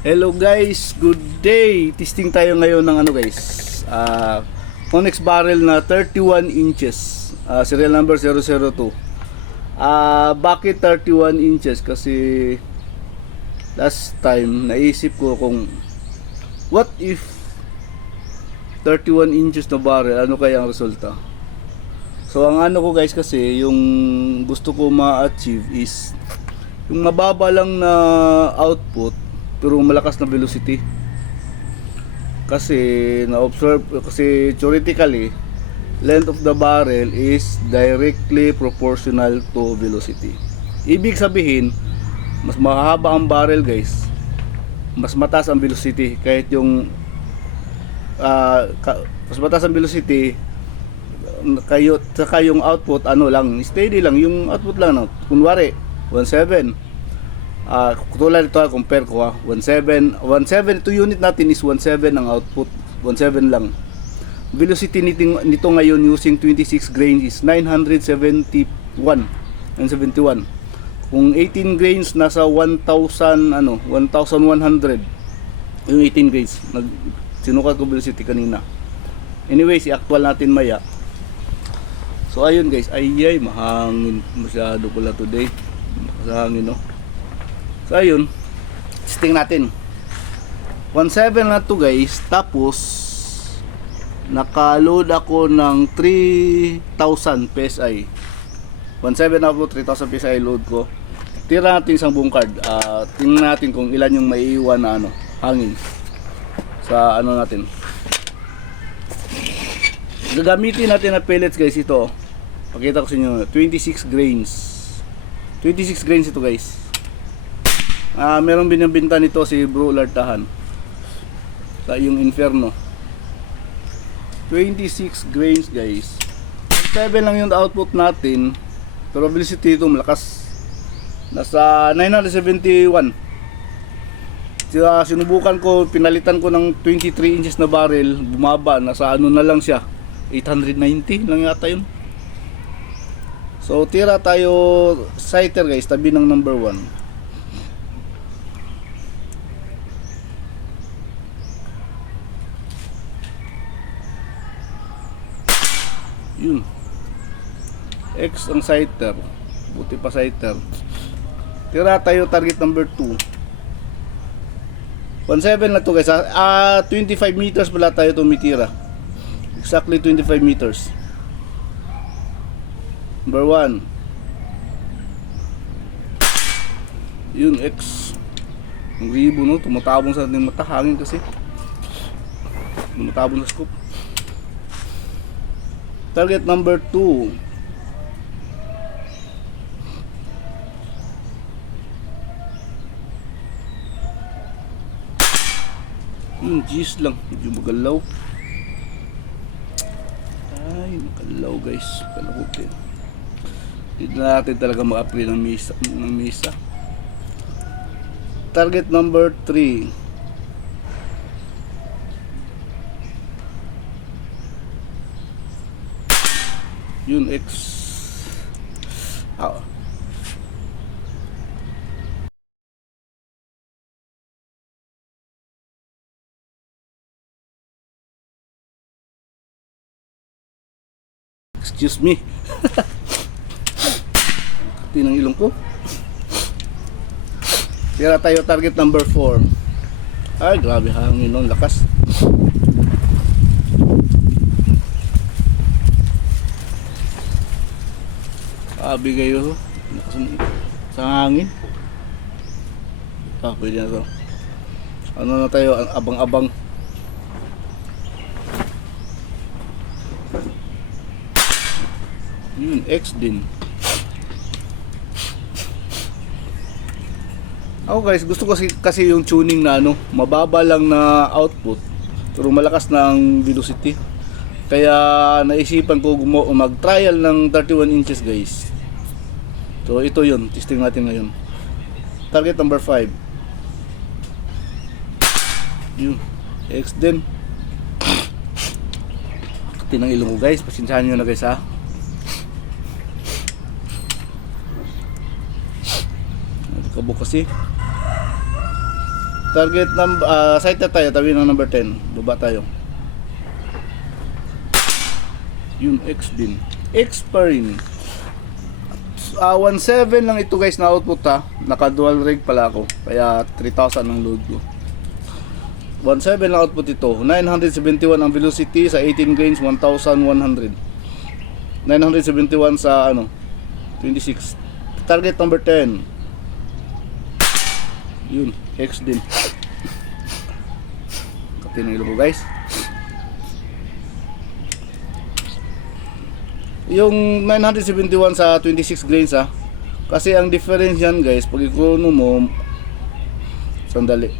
Hello guys, good day. Testing tayo ngayon ng ano guys, Onyx barrel na 31 inches, serial number 002. Bakit 31 inches? Kasi last time naisip ko kung what if 31 inches na barrel, ano kaya ang resulta? So ang ano ko guys, kasi yung gusto ko ma-achieve is yung mababa lang na output pero malakas na velocity. Kasi na-observe, kasi theoretically length of the barrel is directly proportional to velocity. Ibig sabihin, mas mahaba ang barrel guys, mas mataas ang velocity. Kahit yung mas mataas ang velocity, saka yung output ano lang, steady lang yung output lang, no? Kunwari 17, tulad ito, compare ko 17 ito, unit natin is 17 ang output, 17 lang. Velocity nito ngayon using 26 grains is 971. Kung 18 grains nasa 1,100 yung 18 grains. Sinukat ko velocity kanina. Anyway, si actual natin maya. So ayun guys, ay mahangin masyado pala today. Mahangin, no? So ayun, testing natin 17 na to guys. Tapos naka-load ako ng 3,000 PSI. 17 ako, 3,000 PSI load ko. Tira natin isang buong card. Tingnan natin kung ilan yung maiiwan na hangin sa ano natin. Gagamitin natin na pellets guys. Ito, pakita ko sa inyo, 26 grains. 26 grains ito guys. Meron binibenta nito si Bro Lartahan sa yung Inferno. 26 grains guys. 7 lang yung output natin, pero velocity ito malakas, nasa 971. Sinubukan ko, pinalitan ko ng 23 inches na barrel, bumaba, nasa ano na lang siya, 890 lang yata yun. So tira tayo sighter guys, tabi ng number 1. Yun, X ang sighter, buti pa sighter. Tira tayo target number 2. 17 na to guys. 25 meters pala tayo tumitira. Exactly 25 meters. Number 1. Yun, X. Ang ribo, no? Tumatabong sa ating mata. Hangin kasi. Tumatabong sa scope. Target number 2. Yung G's lang, medyo magalaw. Ay, magalaw guys. Kalakutin. Hindi natin talaga ma-apply ng misa. Target number 3. Yun, X. Excuse me. Tinang ilong ko. Tira tayo target number 4. Ay, grabe hangin nun, lakas. Bigay yun sa hangin. Pwede na to. Ano na tayo, abang-abang. Yun, X din. Ako guys, gusto ko kasi yung tuning na mababa lang na output pero malakas na ang velocity. Kaya naisipan ko mag-trial ng 31 inches guys. So ito yun, testing natin ngayon. Target number 5. Yun, X din. Tinang ilong ko guys, pasensyahan nyo na guys ha. Kabuk kasi. Target number, sighter tayo, tabi ng number 10. Baba tayo. Yun, X din. X pa rin. 1.7 lang ito guys na output ha. Naka dual rig pala ako. Kaya 3,000 ang load ko. 1.7 lang output ito. 971 ang velocity sa 18 grains, 1,100. 971 sa ano, 26. Target number 10. Yun, X din. Katin ng ilo ko guys. Yung 971 sa 26 grains ha. Kasi ang difference yan guys, pag i-chrono mo, sandali.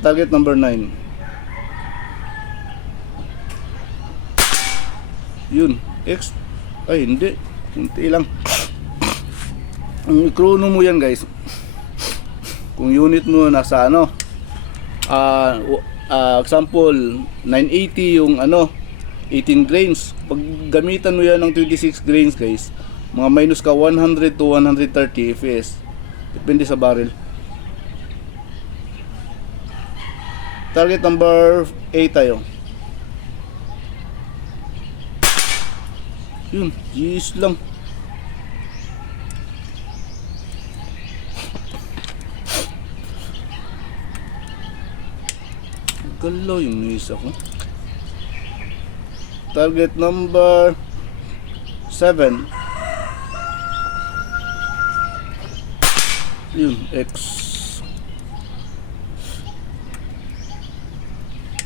Target number 9. Yun, X. Ay hindi, kunti lang. Ang i-chrono mo yan guys, kung unit mo nasa ano, example 980 yung ano, 18 grains, pag gamitan mo yan ng 26 grains guys, mga minus ka 100 to 130 fps, depende sa barrel. Target number 8 tayo. Yun, G's lang. Galaw yung noise ako. Target number 7. Yun, X.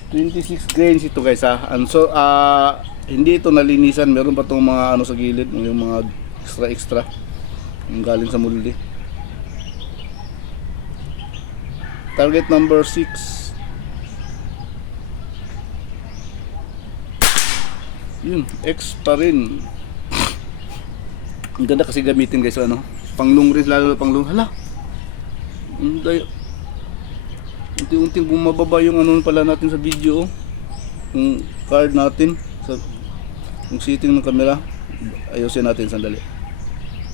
26 grains ito guys ha. And so, hindi ito nalinisan. Meron pa itong mga ano sa gilid, yung mga extra yung galing sa muldi. Target number 6. Yun, X pa rin. Ang ganda kasi gamitin guys, ano, pang long range, lalo pang long. Hala, unti-unting bumababa yung ano pala natin sa video, yung card natin sa yung setting ng camera. Ayusin natin sandali.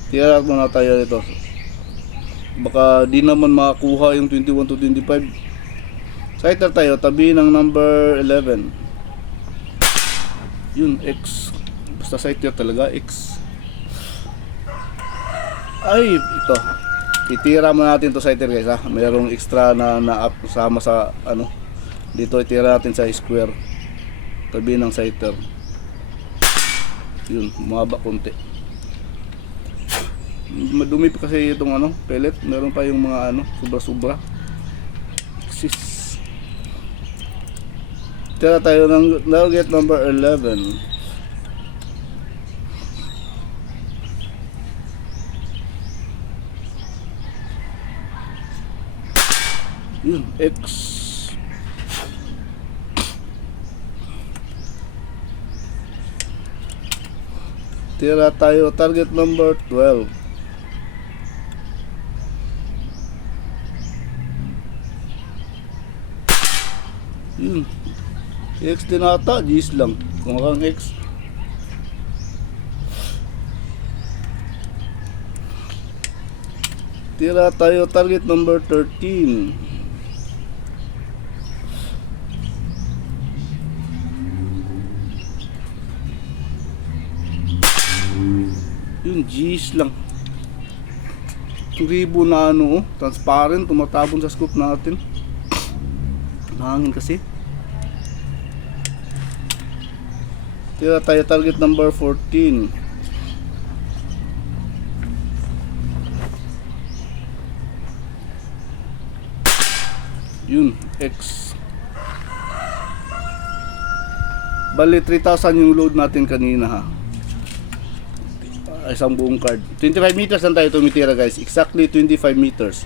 Tira muna tayo nito. Baka di naman makakuha yung 21 to 25. Sighter tayo, tabi ng number 11. Yun, X. Basta sighter talaga, X. Ay, ito. Itira mo natin to sighter guys ha. Mayroong extra na up sama sa ano. Dito itira natin sa square. Tabi ng sighter. Yun, mababa konti. Madumi pa kasi itong ano, pellet. Meron pa yung mga ano, sobra-sobra. Tira tayo ng target number 11. Yun, X. Tira tayo target number 12. Yun, X din ata, G's lang. Kung kang X. Tira tayo target number 13. Yun, G's lang. Ribo na ano, transparent, tumatabon sa scoop natin. Nahangin kasi. Tira tayo target number 14. Yun, X. Bali 3,000 yung load natin kanina ha. Isang buong card. 25 meters lang tayo tumitira guys. Exactly 25 meters.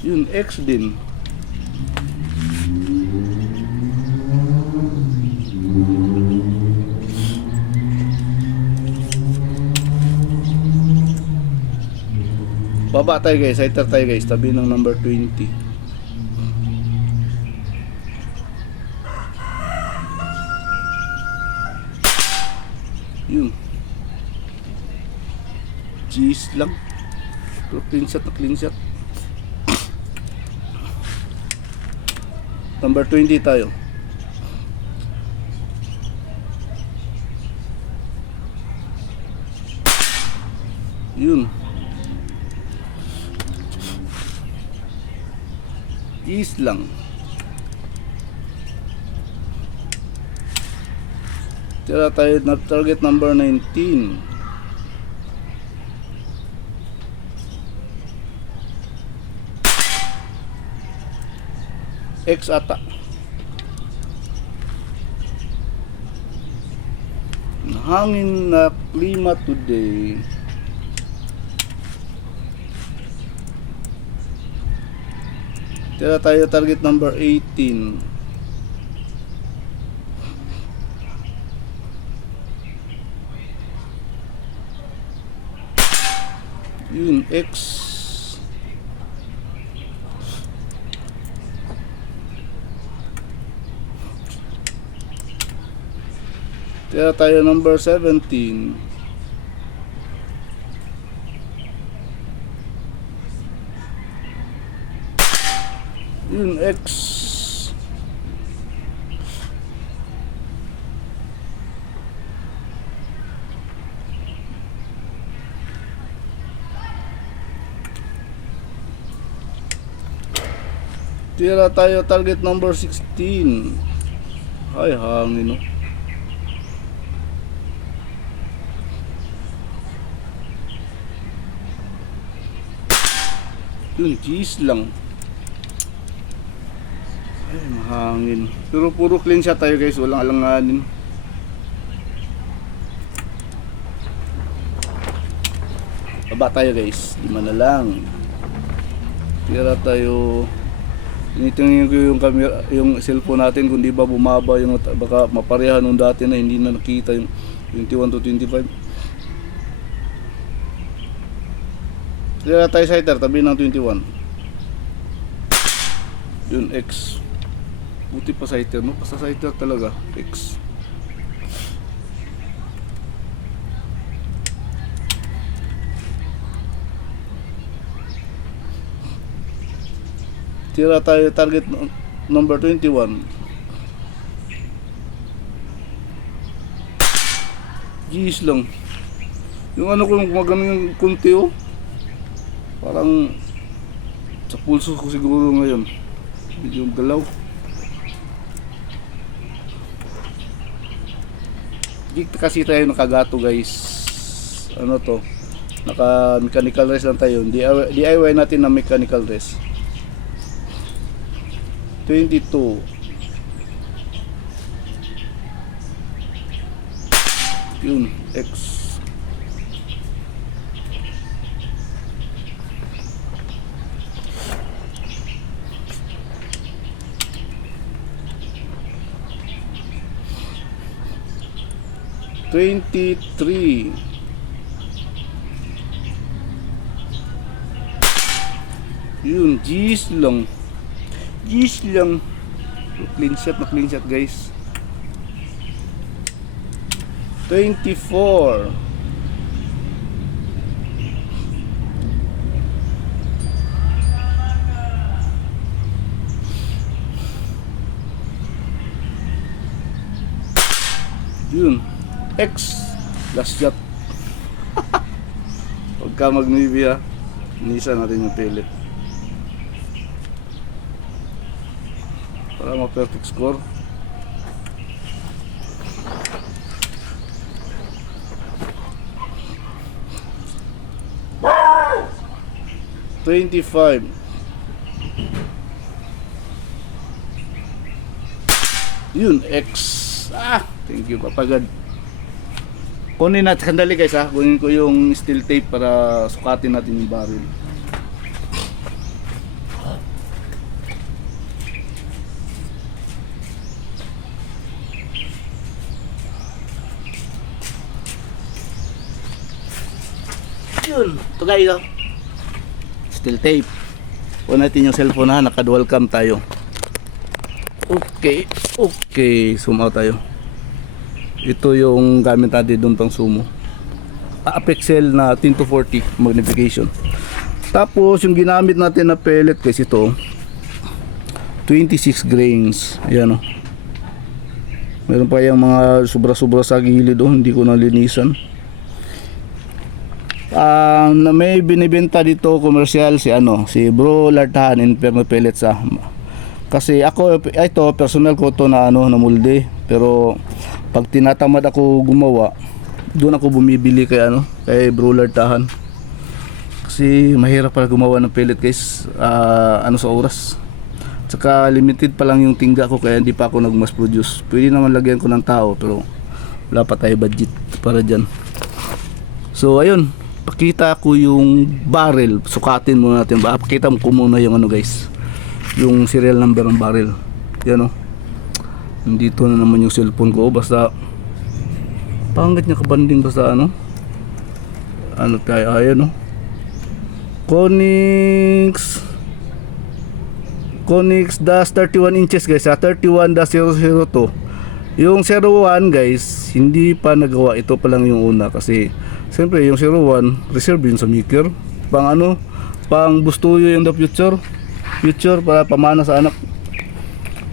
Yun, X din. Baba tayo guys, sighter tayo guys, tabi ng number 20. Yun, Jeez lang. Pero clean shot na clean shot. Number 20 tayo. Yun. Jeez lang. Tira tayo na target number 19. X ata. Hangin na klima today. Tira tayo target number 18. Yun, X. Tira tayo number 17. Yun, X. Tira tayo target number 16. Ay, hangin, no? Yun, cheese lang. Ay, mahangin. Pero puro clean shot tayo guys, walang alanganin. Baba tayo guys, 5 na lang. Tira tayo. Tinitingnan ko yung camera, yung cellphone natin kung di ba bumaba yung baka maparehan nung dati na hindi na nakita yung 21 to 25. Tira tayo sighter, tabi ng 21. Yun, X. Buti pa sighter, no? Basta sighter talaga, X. Tira tayo target number 21. Jeez lang. Yung ano ko yung gumagano yung kunti, oh. Parang sa pulso ko siguro ngayon. Medyo galaw. Di kasi tayo nakagato guys. Ano to? Naka mechanical rest lang tayo. DIY natin na mechanical rest. 22. Yun, X. $23. Yun, G's lang. G's lang. Clean shot na clean shot guys. 24. Yun, X. Last shot. Pagka mag-navy ha, inisa natin yung pellet para ma-perfect score. $25. Yun, X. Thank you Papagad. Kunin natin, sandali guys ha, kunin ko yung steel tape para sukatin natin yung barrel. Yun, ito guys oh. Steel tape. Kunin natin yung cellphone ha, naka-dual cam tayo. Okay, zoom out tayo. Ito yung gamit natin doon pang sumo. Apexel na 10 to 40 magnification. Tapos yung ginamit natin na pellet guys, ito 26 grains. Ayan o. Meron pa yung mga sobra-sobra sa gilid o, hindi ko nalinisan. Na may binibenta dito komersyal si Bro Lartahan Inferno Pellets kasi ako ito personal ko to na na molde, pero pag tinatamad ako gumawa, doon ako bumibili kay Bro Lartahan kasi mahirap pala gumawa ng pellet guys, sa oras, tsaka limited pa lang yung tingga ko, kaya hindi pa ako nag mass produce. Pwede naman lagyan ko ng tao pero wala pa tayo budget para dyan. So ayun, pakita ko yung barrel, sukatin muna natin. Pakita ko muna yung guys, yung serial number ng barrel. Yan o. Nandito na naman yung cellphone ko, basta pangit niya kabanding, basta tayo, ayan o. Konix dash 31 inches guys, 31-002. Yung 01 guys, hindi pa nagawa, ito pa lang yung una, kasi siyempre yung 01 reserve yun sa maker, pang bustuyo yung the future para pamana sa anak.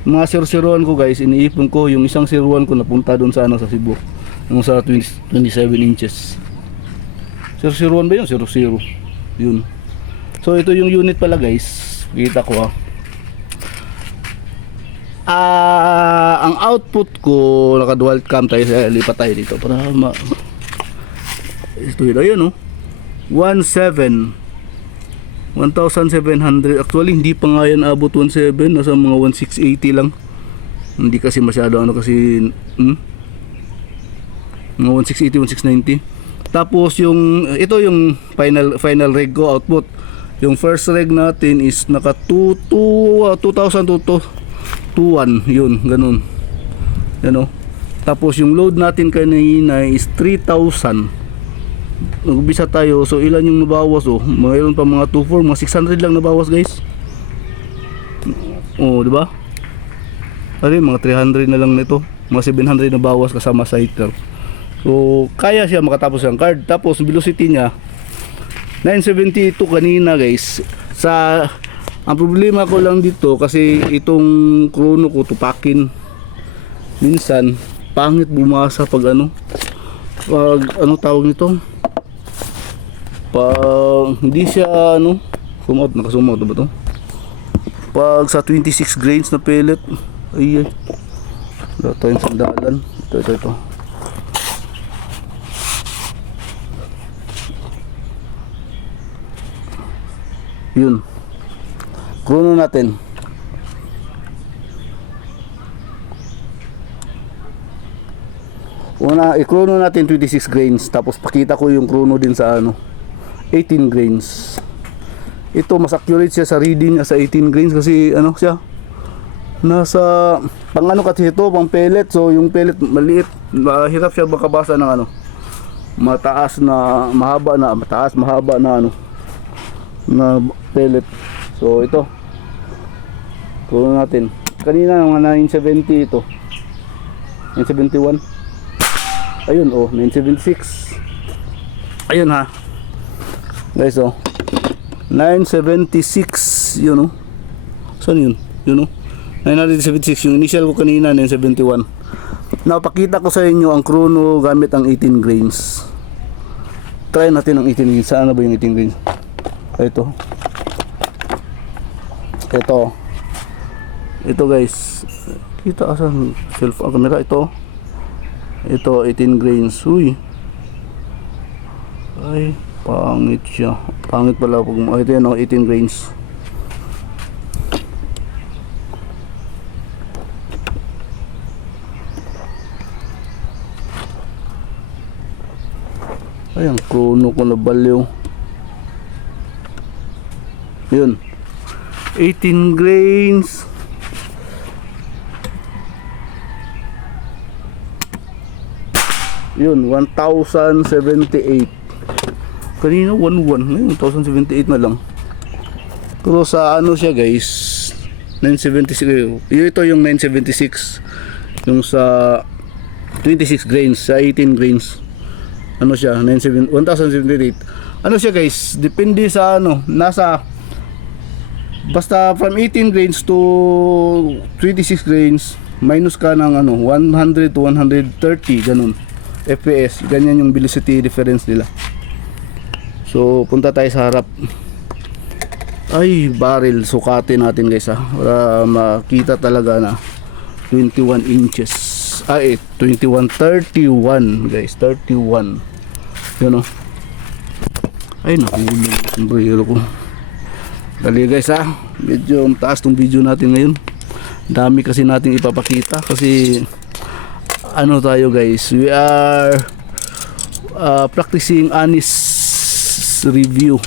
Mga 001 ko guys, iniipon ko yung isang 01 ko napunta doon sa sa Cebu, yung sa 27 inches. 001 ba yun? 00 yun. So ito yung unit pala guys, kita ko ang output ko, naka dual cam tayo, lipat tayo dito para ito yun 1700. Actually hindi pa nga yan abot 17, nasa mga 1680 lang. Hindi kasi masyado kasi mga 1680, 1690. Tapos ito yung final reg ko output. Yung first reg natin is naka 2021, yun, ganun. Tapos yung load natin kanina is 3,000. Nag-umpisa tayo, so ilan yung nabawas mayroon pa mga 2,400, mga 600 lang nabawas guys. Di ba? Mga 300 na lang nito, mga 700 nabawas kasama sa heater. So kaya siya makatapos ang card. Tapos velocity niya 972 kanina guys. Ang problema ko lang dito kasi itong chrono ko tupakin, minsan pangit bumasa pag tawag nito, pag hindi siya nakasumout ba to, pag sa 26 grains na pellet. Ay wala tayong sandalan. Ito yun, chrono natin. I-chrono natin 26 grains, tapos pakita ko yung chrono din sa 18 grains. Ito mas accurate siya sa reading sa 18 grains kasi siya nasa kasi ito pang pellet. So yung pellet maliit, mahirap siya makabasa ng mataas mahaba na pellet. So ito chrono natin kanina mga 970, ito 971. Ayun 976. Ayun guys 976 yun saan yun? 976 yung initial ko kanina, 971. Napakita ko sa inyo ang chrono gamit ang 18 grains. Try natin ang 18 grains. Saan ba yung 18 grains? Ito guys, kita asan cellphone camera. Ito 18 grains. Uy, ay pangit siya, pangit pala pag ito yan 18 grains. Ay, ang chrono ko na baliw. Yun 18 grains. Yun 1078. Kanina 11, ngayon 1078 na lang. Pero sa siya guys, 976. Ito yung 976, yung sa 26 grains, sa 18 grains ano siya, 1078. Ano siya guys, depende sa ano, nasa basta from 18 grains to 26 grains, minus ka ng ano, 100 to 130 ganun FPS, ganyan yung velocity difference nila. So punta tayo sa harap. Ay, barrel, sukatin natin guys ha, para makita talaga na 21 inches. Ay, 21, 31 guys, 31. Yan o. Ay, nahulog ang barrel ko. Dali guys ha, medyo taas tong video natin ngayon. Dami kasi nating ipapakita kasi ano tayo guys, we are practicing honest review.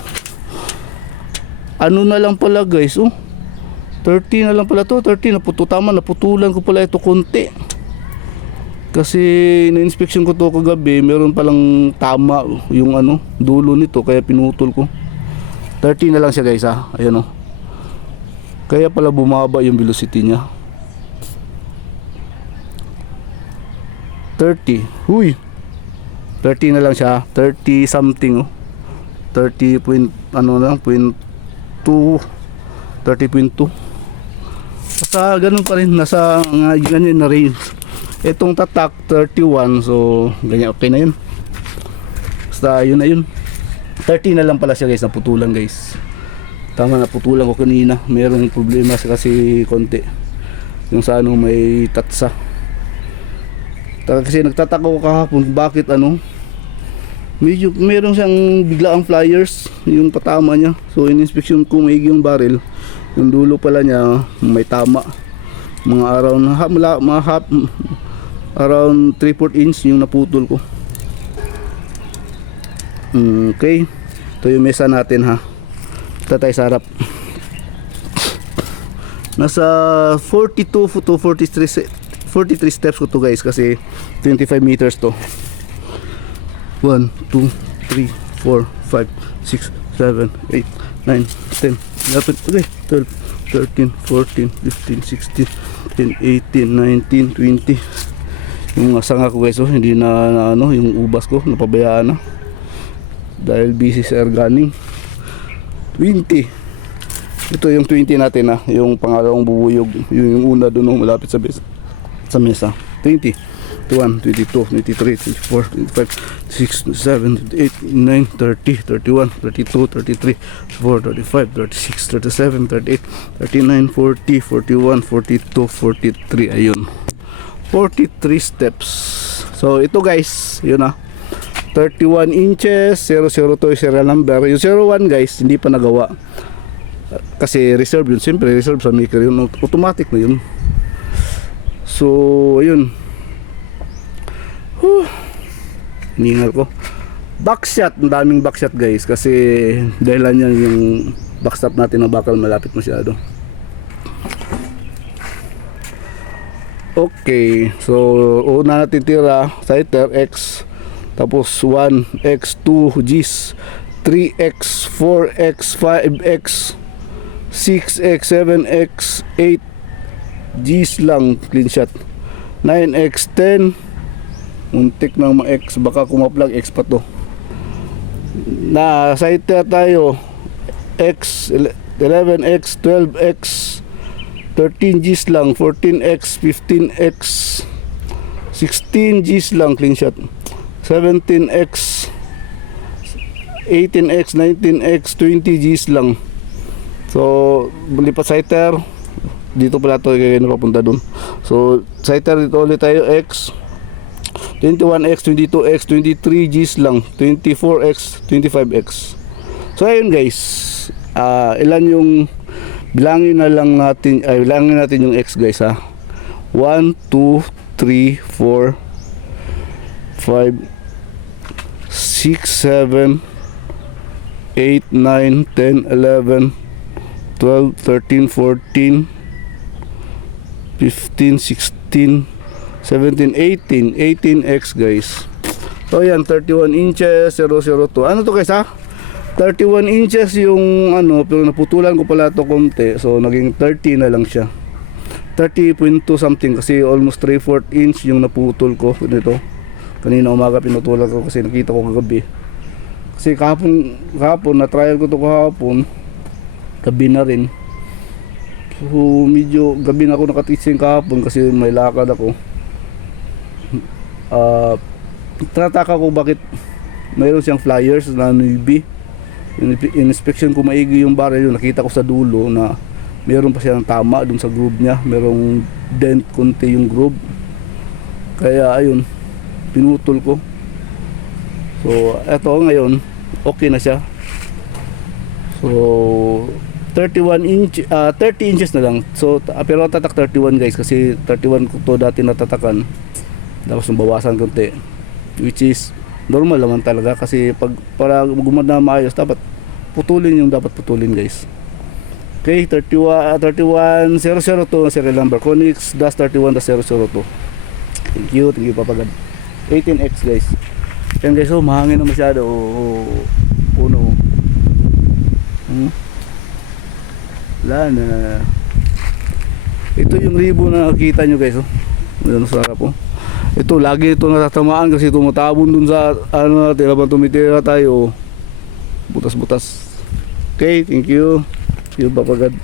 Ano na lang pala guys, oh 30 na lang pala to, 30 tama, naputulan ko pala ito konti kasi na-inspection ko to kagabi, meron palang tama yung ano, dulo nito, kaya pinutol ko. 30 na lang siya guys ha, ayan o, kaya pala bumaba yung velocity niya. 30, huy 30 na lang siya, 30 something oh, 30 point ano lang, 30.2, basta ganun pa rin, nasa ganyan na rin. Itong tatak 31, so ganyan, okay na yun, basta yun na yun. 30 na lang pala siya guys, naputulan guys, tama, naputulan ko kanina, merong problema kasi konti yung sa ano, may tatsa. Kasi nagtataka ko kahapon bakit ano, medyo meron siyang biglaang flyers yung patama niya. So in-inspection ko maigi yung barrel, yung dulo pala niya may tama, mga around 3/4 inch yung naputol ko. Okay, ito yung mesa natin ha. Ito tayo sa harap. Nasa 42 to 43 steps ko to guys, kasi 25 meters to. 1, 2, 3, 4, 5, 6, 7, 8, 9, 10, 11, okay, 12, 13, 14, 15, 16, 17, 18, 19, 20. Yung sanga ko guys, oh, hindi na ano, yung ubas ko napabayaan na dahil busy sa air gunning. 20. Ito yung 20 natin ha, yung pangalawang bubuyog, yung una doon malapit sa mesa. 20, 21, 22, 23, 24, 25, 26, 27, 28, 29, 30, 31, 32, 33, 34, 35, 36, 37, 38, 39, 40, 41, 42, 43. Ayun, 43 steps. So ito guys, yun na, 31 inches, 002 yung serial number. Yung 01 guys, hindi pa nagawa kasi reserve yun, siyempre reserve sa maker yun, automatic na yun. So ayun, hiningal ko. Backshot, ang daming backshot guys, kasi dahilan yan yung backstop natin na bakal malapit masyado. Okay, so una natin tira sighter X, tapos 1X, 2 Gs, 3X, 4X, 5X, 6X, 7X, 8 Gs lang, clean shot. 9X, 10, muntik ng mga X, baka kumaplag X pa to. Na sighter tayo X, 11X, 12X, 13 Gs lang, 14X, 15X, 16 Gs lang, clean shot. 17X, 18X, 19X, 20 Gs lang. So lipat sighter dito pala to, kaya napapunta dun. So sighter dito ulit tayo X, 21X, 22X, 23 Gs lang, 24X, 25X. So ayun guys, ilan yung bilangin na lang natin, bilangin natin yung X guys ha. 1, 2, 3, 4, 5, 6, 7, 8, 9, 10, 11, 12, 13, 14, 15, 16, 17, 18, 18X guys. So yan, 31 inches, 002. Ano to guys ha? 31 inches yung ano, pero naputulan ko pala to konti, so naging 30 na lang siya. 30.2 something kasi almost 3/4 inch yung naputol ko nito. Kanina umaga pinutulan ko kasi nakita ko kagabi. Kasi kahapon na trial ko to kahapon. Gabi na rin. So medyo gabi na ako nakatising kahapon kasi may lakad ako. Tataka ko bakit mayroon siyang flyers na navy. Inspection ko maigi yung barrel yun. Nakita ko sa dulo na mayroon pa siyang tama dun sa groove niya. Mayroong dent konti yung groove. Kaya ayun, pinutol ko. So eto ngayon, okay na siya. So 30 inches na lang. So pero tatak 31 guys kasi 31 ko to dati natatakan. Tapos nabawasan konti. Which is normal naman talaga kasi pag para gumana maayos dapat putulin yung dapat putulin guys. Okay, 31002 serial number. Konix -31-002. Thank you Papagad. 18X guys. Yan guys, oh mahangin na masyado. Puno. Wala na. Ito yung ribo na nakita nyo guys, oh. Yan sarap, oh. Ito lagi ito natatamaan kasi tumatabon dun sa ano natin habang tumitira tayo. Butas-butas. Okay, thank you. Papagad.